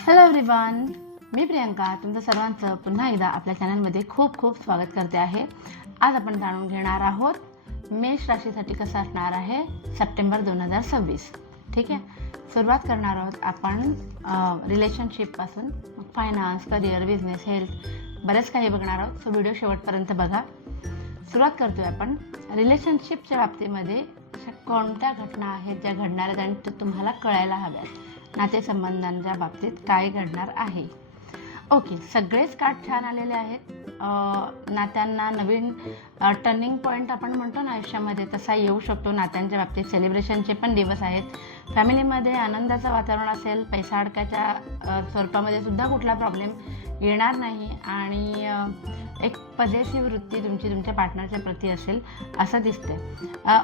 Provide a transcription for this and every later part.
Hello everyone, मी प्रियंका तुमचं सर्वांचं पुन्हा एकदा आपल्या चॅनलमध्ये खूप खूप स्वागत करते आहे. आज आपण जाणून घेणार आहोत मेष राशीसाठी कसं असणार आहे सप्टेंबर 2026. ठीक आहे, सुरुवात करणार आहोत आपण रिलेशनशिपपासून. फायनान्स, करिअर, बिझनेस, हेल्थ बरेच काही बघणार आहोत. सो व्हिडिओ शेवटपर्यंत बघा. सुरुवात करतोय आपण रिलेशनशिपच्या बाबतीमध्ये. कोणत्या घटना आहेत ज्या घडणार आहेत आणि ते तुम्हाला कळायला हव्यात. नातेसंबंधांच्या बाबतीत काय घडणार आहे. ओके, सगळेच कार्ड छान आलेले आहेत. नात्यांना नवीन टर्निंग पॉईंट आपण म्हणतो ना आयुष्यामध्ये, तसा येऊ शकतो. नात्यांच्या बाबतीत सेलिब्रेशनचे पण दिवस आहेत. फॅमिलीमध्ये आनंदाचं वातावरण असेल. पैसा अडकाच्या स्वरूपामध्ये सुद्धा कुठला प्रॉब्लेम येणार नाही आणि एक पजेसिव्ह वृत्ती तुमच्या पार्टनरच्या प्रती असेल असं दिसतंय.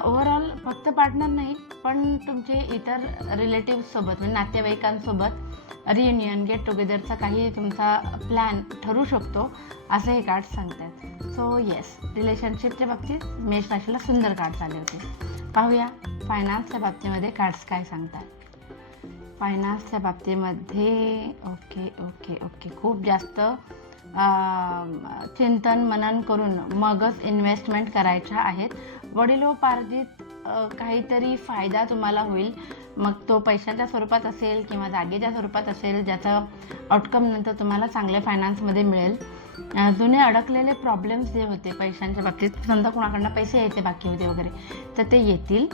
ओव्हरऑल फक्त पार्टनर नाही पण तुमचे इतर रिलेटिव्हसोबत म्हणजे नातेवाईकांसोबत रियुनियन, गेट टुगेदरचा काही तुमचा प्लॅन ठरू शकतो असं हे कार्ड सांगतात. सो येस, रिलेशनशिपच्या बाबतीत मेष राशीला सुंदर कार्ड्स आले होते. पाहूया फायनान्सच्या बाबतीमध्ये कार्ड्स काय सांगतात. फायनान्सच्या बाबतीमध्ये ओके ओके ओके खूप जास्त चिंतन मनन करून मगच इन्व्हेस्टमेंट करायच्या आहेत. वडिलोपार्जित काहीतरी फायदा तुम्हाला होईल. मग तो पैशाच्या स्वरूपात असेल किंवा जागेच्या स्वरूपात असेल, ज्याचं आउटकम नंतर तुम्हाला चांगल्या फायनान्समध्ये मिळेल. जुने अडकलेले प्रॉब्लेम्स जे होते पैशांच्या बाबतीत, समजा कुणाकडनं पैसे यायचे बाकी होते वगैरे, तर ते येतील.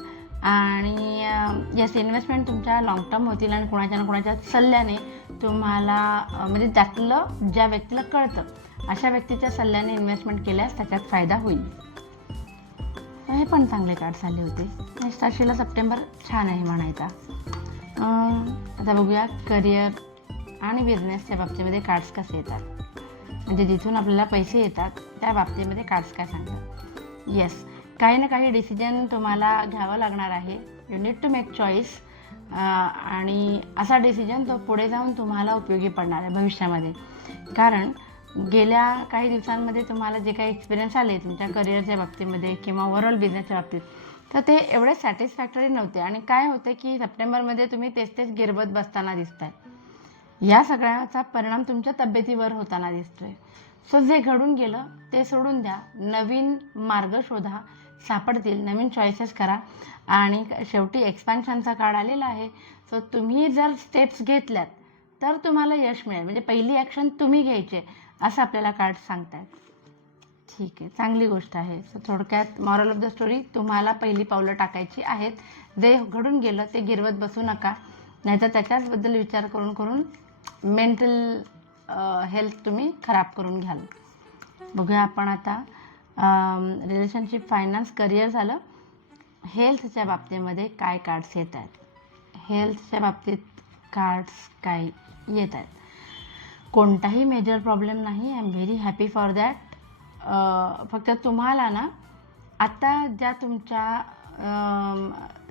आणि यस, इन्व्हेस्टमेंट तुमच्या लाँग टर्म होतील आणि कुणाच्या ना कुणाच्या सल्ल्याने तुम्हाला म्हणजे त्यातलं ज्या व्यक्तीला कळतं अशा व्यक्तीच्या सल्ल्याने इन्व्हेस्टमेंट केल्यास त्याच्यात फायदा होईल. हे पण चांगले कार्ड्स आले होते. मेष राशीला सप्टेंबर छान आहे म्हणायचा. आता बघूया करिअर आणि बिझनेसच्या बाबतीमध्ये कार्ड्स कसे येतात, म्हणजे जिथून आपल्याला पैसे येतात त्या बाबतीमध्ये कार्ड्स काय सांगतात. येस, काही ना काही डिसिजन तुम्हाला घ्यावं लागणार आहे. You need to make choice. आणि असा डिसिजन तो पुढे जाऊन तुम्हाला उपयोगी पडणार आहे भविष्यामध्ये. कारण गेल्या काही दिवसांमध्ये तुम्हाला जे काही एक्सपिरियन्स आले तुमच्या करिअरच्या बाबतीमध्ये किंवा ओव्हरऑल बिझनेसच्या बाबतीत, तर ते एवढे सॅटिस्फॅक्टरी नव्हते. आणि काय होतं की सप्टेंबरमध्ये तुम्ही तेच गिरवत बसताना दिसताय. या सगळ्याचा परिणाम तुमच्या तब्येतीवर होताना दिसतोय. सो जे घडून गेलं ते सोडून द्या. नवीन मार्ग शोधा, सापडतील. नवीन चॉईसेस करा. आणि शेवटी एक्सपान्शनचा काळ आलेला आहे. सो तुम्ही जर स्टेप्स घेतल्यात तर तुम्हाला यश मिळेल. म्हणजे पहिली ॲक्शन तुम्ही घ्यायची असं आपल्याला कार्ड सांगतात. ठीक आहे, चांगली गोष्ट आहे. सो थोडक्यात मॉरल ऑफ द स्टोरी, तुम्हाला पहिली पावलं टाकायची आहेत. जे घडून गेलं ते गिरवत बसू नका, नाहीतर त्याच्याचबद्दल विचार करून करून मेंटल हेल्थ तुम्ही खराब करून घ्याल. बघूया आपण आता रिलेशनशिप, फायनान्स, करिअर झालं. हेल्थच्या बाबतीमध्ये काय कार्ड्स येत आहेत. हेल्थच्या बाबतीत कार्ड्स काय येत आहेत. कोणताही मेजर प्रॉब्लेम नाही. I am very happy for that. फक्त तुम्हाला ना आता ज्या तुमच्या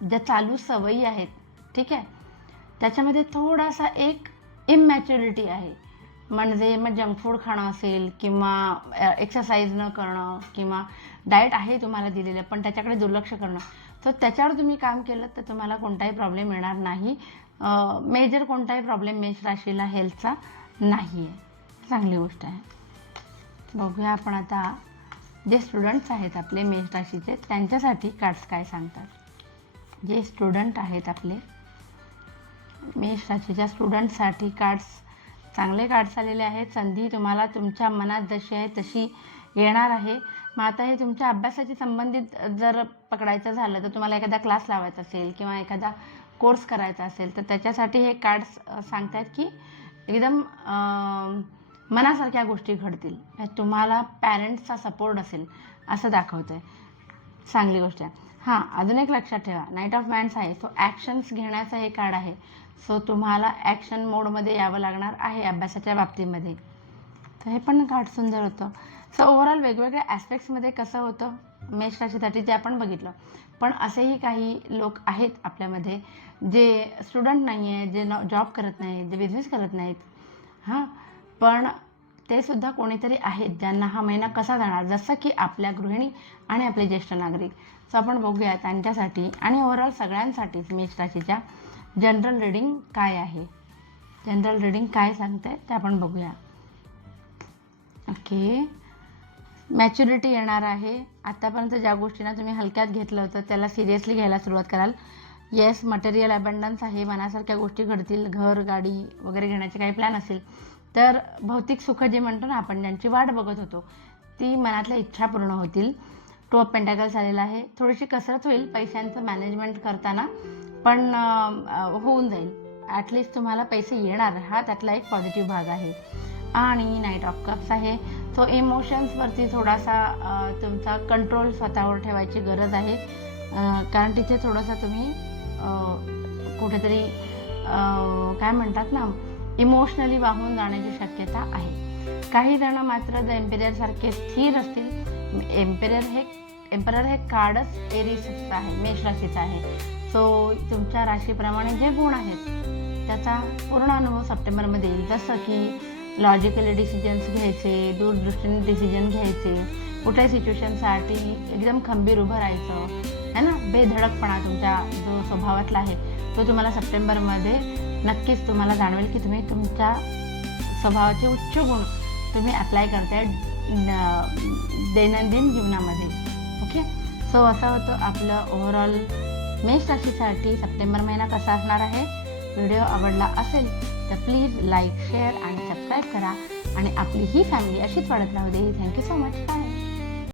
ज्या चालू सवयी आहेत, ठीक आहे, त्याच्यामध्ये थोडासा एक इमॅच्युरिटी आहे. म्हणजे मग जंक फूड खाणं असेल किंवा एक्सरसाइज न करणं किंवा डाएट आहे तुम्हाला दिलेलं पण त्याच्याकडे दुर्लक्ष करणं. तर त्याच्यावर तुम्ही काम केलं तर तुम्हाला कोणताही प्रॉब्लेम येणार नाही. मेजर कोणताही प्रॉब्लेम मेष राशीला हेल्थचा नाही आहे. चांगली गोष्ट आहे. बघूया आपण आता जे स्टुडंट्स आहेत आपले मेष राशीचे, त्यांच्यासाठी कार्ड्स काय सांगतात. जे स्टुडंट आहेत आपले मेष राशीच्या स्टुडंटसाठी कार्ड्स, चांगले कार्ड्स आलेले आहेत. संधी तुम्हाला तुमच्या मनात जशी आहे तशी येणार आहे. मग आता हे तुमच्या अभ्यासाशी संबंधित जर पकडायचं झालं तर तुम्हाला एखादा क्लास लावायचा असेल किंवा एखादा कोर्स करायचा असेल तर त्याच्यासाठी हे कार्ड्स सांगतात की एकदम मनासारख्या गोष्टी घडतील. तुम्हाला पॅरेंट्सचा सपोर्ट असेल असं दाखवतं आहे. चांगली गोष्ट आहे. हां, अजून एक लक्षात ठेवा, नाईट ऑफ वॅन्ड्स आहे. सो ॲक्शन्स घेण्याचं हे कार्ड आहे. सो तुम्हाला ॲक्शन मोडमध्ये यावं लागणार आहे अभ्यासाच्या बाबतीमध्ये. तर हे पण कार्ड सुंदर होतं. सो ओव्हरऑल वेगवेगळ्या ॲस्पेक्ट्समध्ये कसं होतं मेष राशीसाठी ते आपण बघितलं. पण असेही काही लोक आहेत आपल्यामध्ये जे स्टुडंट नाही आहे, जे जॉब करत नाहीत, जे बिझनेस करत नाहीत. हां, पण ते सुद्धा कोणीतरी आहेत ज्यांना हा महिना कसा जाणार, जसं की आपल्या गृहिणी आणि आपले ज्येष्ठ नागरिक. सो आपण बघूया त्यांच्यासाठी आणि ओव्हरऑल सगळ्यांसाठीच मेष राशीच्या जनरल रीडिंग काय आहे. जनरल रीडिंग काय सांगते ते आपण बघूया. ओके, मॅच्युरिटी येणार आहे. आतापर्यंत ज्या गोष्टींना तुम्ही हलक्यात घेतलं होतं त्याला सिरियसली घ्यायला सुरुवात कराल. येस, मटेरियल अबंडन्स आहे, मनासारख्या गोष्टी घडतील. घर, गाडी वगैरे घेण्याचे काही प्लॅन असेल तर भौतिक सुख जे म्हणतो ना आपण, ज्यांची वाट बघत होतो ती मनातल्या इच्छा पूर्ण होतील. 2 ऑफ पेंटाकल्स आलेला आहे. थोडीशी कसरत होईल पैशांचं मॅनेजमेंट करताना, पण होऊन जाईल. ॲटलिस्ट तुम्हाला पैसे येणार, हा त्यातला एक पॉझिटिव्ह भाग आहे. आणि नाईट ऑफ कप्स आहे. सो इमोशन्सवरती थोडासा तुमचा कंट्रोल स्वतःवर ठेवायची गरज आहे, कारण तिथे थोडंसं तुम्ही कुठेतरी काय म्हणतात ना, इमोशनली वाहून जाण्याची शक्यता आहे. काही जण मात्र द एम्पेररसारखे स्थिर असतील. एम्पेरर हे कार्डच एरिसचं आहे, मेष राशीचं आहे. सो तुमच्या राशीप्रमाणे जे गुण आहेत त्याचा पूर्ण अनुभव सप्टेंबरमध्ये येईल. जसं की लॉजिकली डिसिजन्स घ्यायचे, दूरदृष्टीने डिसिजन घ्यायचे, कुठल्याही सिच्युएशनसाठी एकदम खंबीर उभं राहायचं है ना. बेधडकपणा तुमच्या जो स्वभावातला आहे तो तुम्हाला सप्टेंबरमध्ये नक्कीच तुम्हाला जाणवेल की तुम्ही तुमच्या स्वभावाचे उच्च गुण तुम्ही अप्लाय करताय दैनंदिन जीवनामध्ये. ओके, सो असं होतं आपलं ओव्हरऑल मेष राशीसाठी सप्टेंबर महिना कसा असणार आहे. व्हिडिओ आवडला असेल तर प्लीज लाईक, शेअर आणि सबस्क्राईब करा आणि आपली ही फॅमिली अशीच वाढत राहू दे. Thank you so much. बाय.